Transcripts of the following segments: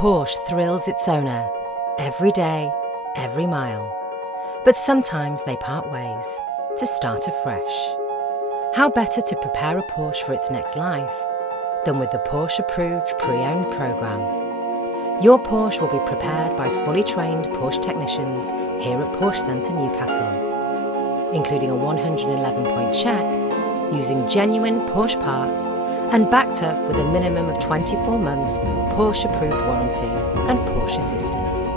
Porsche thrills its owner every day, every mile. But sometimes they part ways to start afresh. How better to prepare a Porsche for its next life than with the Porsche approved pre-owned programme. Your Porsche will be prepared by fully trained Porsche technicians here at Porsche Centre Newcastle, including a 111-point check using genuine Porsche parts and backed up with a minimum of 24 months Porsche approved warranty and Porsche assistance.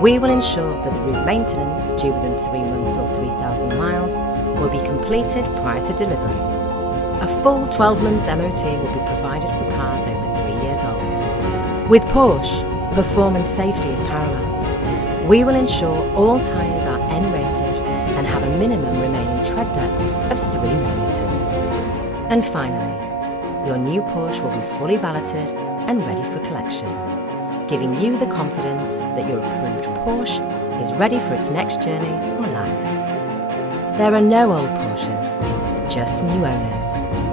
We will ensure that the route maintenance due within 3 months or 3,000 miles will be completed prior to delivery. A full 12 months MOT will be provided for cars over 3 years old. With Porsche, performance safety is paramount. We will ensure all tyres are N-rated and have a minimum remaining tread depth of 3mm. And finally, your new Porsche will be fully valeted and ready for collection, giving you the confidence that your approved Porsche is ready for its next journey or life. There are no old Porsches, just new owners.